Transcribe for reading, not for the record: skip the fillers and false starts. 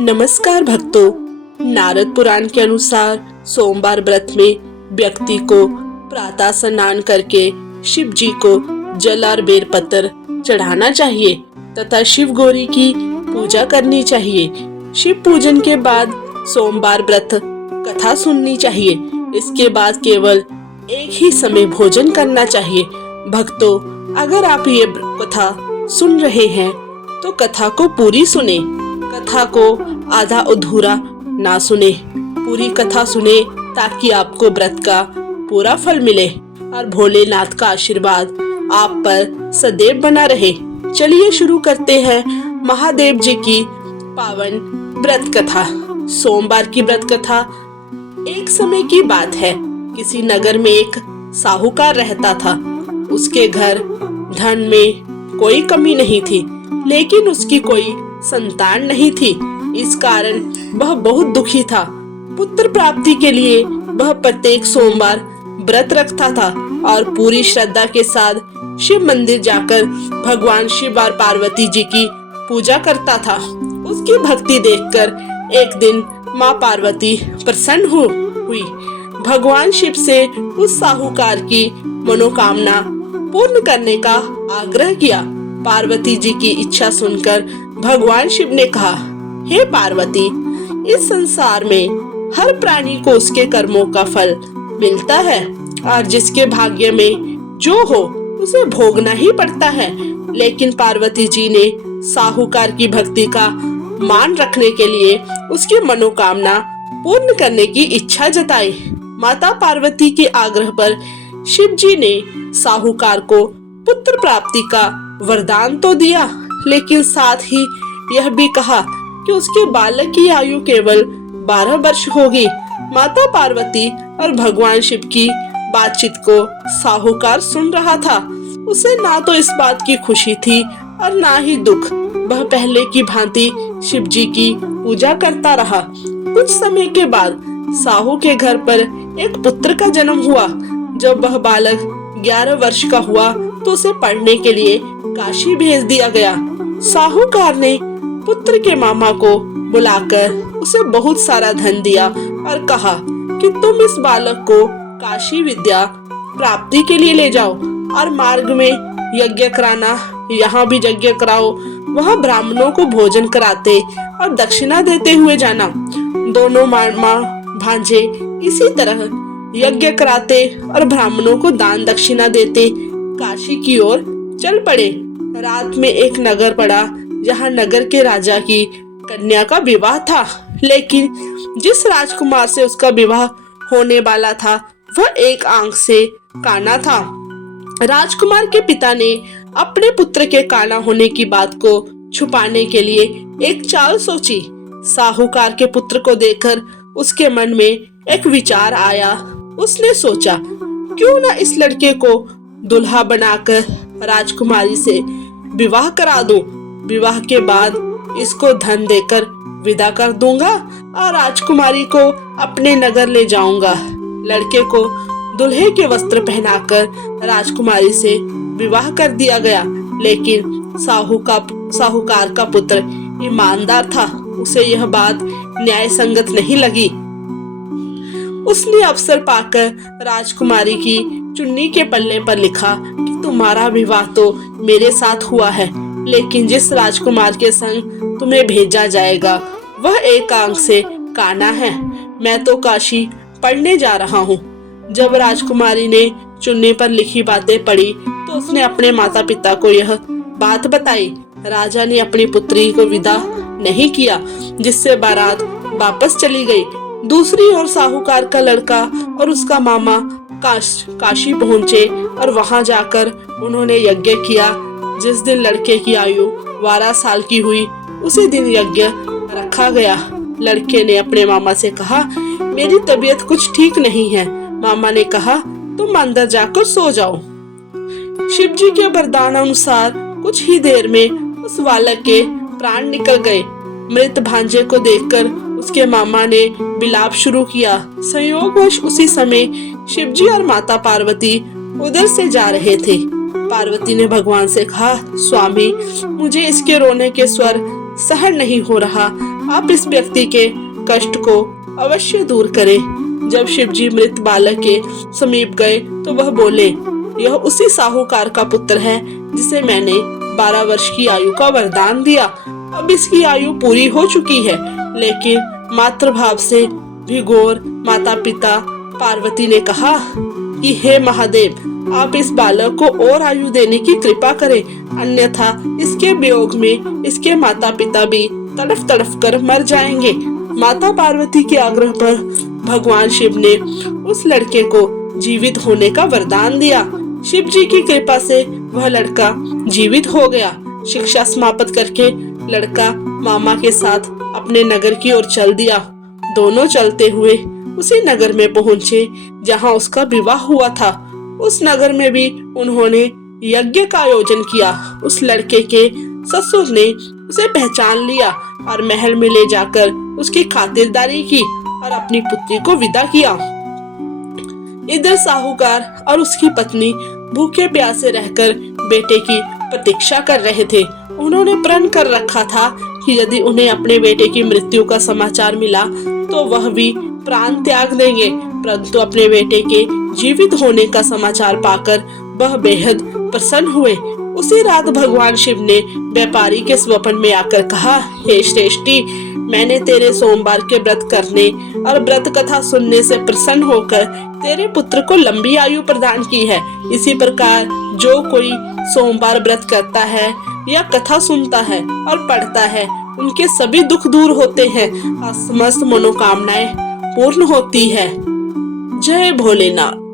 नमस्कार भक्तों। नारद पुराण के अनुसार सोमवार व्रत में व्यक्ति को प्रातः स्नान करके शिव जी को जल और बेलपत्र चढ़ाना चाहिए तथा शिव गौरी की पूजा करनी चाहिए। शिव पूजन के बाद सोमवार व्रत कथा सुननी चाहिए। इसके बाद केवल एक ही समय भोजन करना चाहिए। भक्तों, अगर आप ये कथा सुन रहे हैं तो कथा को पूरी सुने, कथा को आधा अधूरा ना सुने। पूरी कथा सुने ताकि आपको व्रत का पूरा फल मिले और भोलेनाथ का आशीर्वाद आप पर सदैव बना रहे। चलिए शुरू करते हैं महादेव जी की पावन व्रत कथा। सोमवार की व्रत कथा। एक समय की बात है, किसी नगर में एक साहूकार रहता था। उसके घर धन में कोई कमी नहीं थी, लेकिन उसकी कोई संतान नहीं थी। इस कारण वह बहुत दुखी था। पुत्र प्राप्ति के लिए वह प्रत्येक सोमवार व्रत रखता था और पूरी श्रद्धा के साथ शिव मंदिर जाकर भगवान शिव और पार्वती जी की पूजा करता था। उसकी भक्ति देखकर एक दिन माँ पार्वती प्रसन्न हुई। भगवान शिव से उस साहूकार की मनोकामना पूर्ण करने का आग्रह किया। पार्वती जी की इच्छा सुनकर भगवान शिव ने कहा, हे पार्वती, इस संसार में हर प्राणी को उसके कर्मों का फल मिलता है और जिसके भाग्य में जो हो उसे भोगना ही पड़ता है। लेकिन पार्वती जी ने साहूकार की भक्ति का मान रखने के लिए उसकी मनोकामना पूर्ण करने की इच्छा जताई। माता पार्वती के आग्रह पर शिव जी ने साहूकार को पुत्र प्राप्ति का वरदान तो दिया, लेकिन साथ ही यह भी कहा कि उसके बालक की आयु केवल 12 वर्ष होगी। माता पार्वती और भगवान शिव की बातचीत को साहूकार सुन रहा था। उसे ना तो इस बात की खुशी थी और ना ही दुख। वह पहले की भांति शिव जी की पूजा करता रहा। कुछ समय के बाद साहू के घर पर एक पुत्र का जन्म हुआ। जब वह बालक 11 वर्ष का हुआ तो उसे पढ़ने के लिए काशी भेज दिया गया। साहूकार ने पुत्र के मामा को बुलाकर उसे बहुत सारा धन दिया और कहा कि तुम इस बालक को काशी विद्या प्राप्ति के लिए ले जाओ और मार्ग में यज्ञ कराना, यहाँ भी यज्ञ कराओ। वहाँ ब्राह्मणों को भोजन कराते और दक्षिणा देते हुए जाना। दोनों मामा भांजे इसी तरह यज्ञ कराते और ब्राह्मणों को दान दक्षिणा देते काशी की ओर चल पड़े। रात में एक नगर पड़ा जहाँ नगर के राजा की कन्या का विवाह था, लेकिन जिस राजकुमार से उसका विवाह होने वाला था वह एक आंख से काना था। राजकुमार के पिता ने अपने पुत्र के काना होने की बात को छुपाने के लिए एक चाल सोची। साहूकार के पुत्र को देखकर उसके मन में एक विचार आया। उसने सोचा, क्यों न इस लड़के को दुल्हा बनाकर राजकुमारी से विवाह करा दूं। विवाह के बाद इसको धन देकर विदा कर दूंगा और राजकुमारी को अपने नगर ले जाऊंगा। लड़के को दुल्हे के वस्त्र पहनाकर राजकुमारी से विवाह कर दिया गया, लेकिन साहूकार का पुत्र ईमानदार था। उसे यह बात न्याय संगत नहीं लगी। उसने अवसर पाकर राजकुमारी की चुन्नी के पल्ले पर लिखा कि तुम्हारा विवाह तो मेरे साथ हुआ है, लेकिन जिस राजकुमार के संग तुम्हें भेजा जाएगा वह एक आंख से काना है। मैं तो काशी पढ़ने जा रहा हूँ। जब राजकुमारी ने चुन्नी पर लिखी बातें पढ़ी तो उसने अपने माता पिता को यह बात बताई। राजा ने अपनी पुत्री को विदा नहीं किया, जिससे बारात वापस चली गई। दूसरी ओर साहूकार का लड़का और उसका मामा काशी पहुँचे और वहां जाकर उन्होंने यज्ञ किया। जिस दिन लड़के की आयु 12 साल की हुई उसी दिन यज्ञ रखा गया। लड़के ने अपने मामा से कहा, मेरी तबीयत कुछ ठीक नहीं है। मामा ने कहा, तुम अंदर जाकर सो जाओ। शिव जी के वरदान अनुसार कुछ ही देर में उस बालक के प्राण निकल गए। मृत भांजे को देखकर उसके मामा ने विलाप शुरू किया। संयोगवश उसी समय शिव जी और माता पार्वती उधर से जा रहे थे। पार्वती ने भगवान से कहा, स्वामी, मुझे इसके रोने के स्वर सहन नहीं हो रहा। आप इस व्यक्ति के कष्ट को अवश्य दूर करें। जब शिव जी मृत बालक के समीप गए तो वह बोले, यह उसी साहूकार का पुत्र है जिसे मैंने 12 वर्ष की आयु का वरदान दिया। अब इसकी आयु पूरी हो चुकी है, लेकिन मातृभाव से भिगोर माता पिता पार्वती ने कहा कि हे महादेव, आप इस बालक को और आयु देने की कृपा करें, अन्यथा इसके वियोग में इसके माता पिता भी तड़फ तड़फ कर मर जाएंगे। माता पार्वती के आग्रह पर भगवान शिव ने उस लड़के को जीवित होने का वरदान दिया। शिव जी की कृपा से वह लड़का जीवित हो गया। शिक्षा समाप्त करके लड़का मामा के साथ अपने नगर की ओर चल दिया। दोनों चलते हुए उसी नगर में पहुंचे जहां उसका विवाह हुआ था। उस नगर में भी उन्होंने यज्ञ का आयोजन किया। उस लड़के के ससुर ने उसे पहचान लिया और महल में ले जाकर उसकी खातिरदारी की और अपनी पुत्री को विदा किया। इधर साहूकार और उसकी पत्नी भूखे प्यासे रहकर बेटे की प्रतीक्षा कर रहे थे। उन्होंने प्रण कर रखा था कि यदि उन्हें अपने बेटे की मृत्यु का समाचार मिला तो वह भी प्राण त्याग देंगे, परंतु अपने बेटे के जीवित होने का समाचार पाकर वह बेहद प्रसन्न हुए। उसी रात भगवान शिव ने व्यापारी के स्वप्न में आकर कहा, हे श्रेष्ठी, मैंने तेरे सोमवार के व्रत करने और व्रत कथा सुनने से प्रसन्न होकर तेरे पुत्र को लंबी आयु प्रदान की है। इसी प्रकार जो कोई सोमवार व्रत करता है या कथा सुनता है और पढ़ता है, उनके सभी दुख दूर होते हैं और समस्त मनोकामनाएं पूर्ण होती है। जय भोलेनाथ।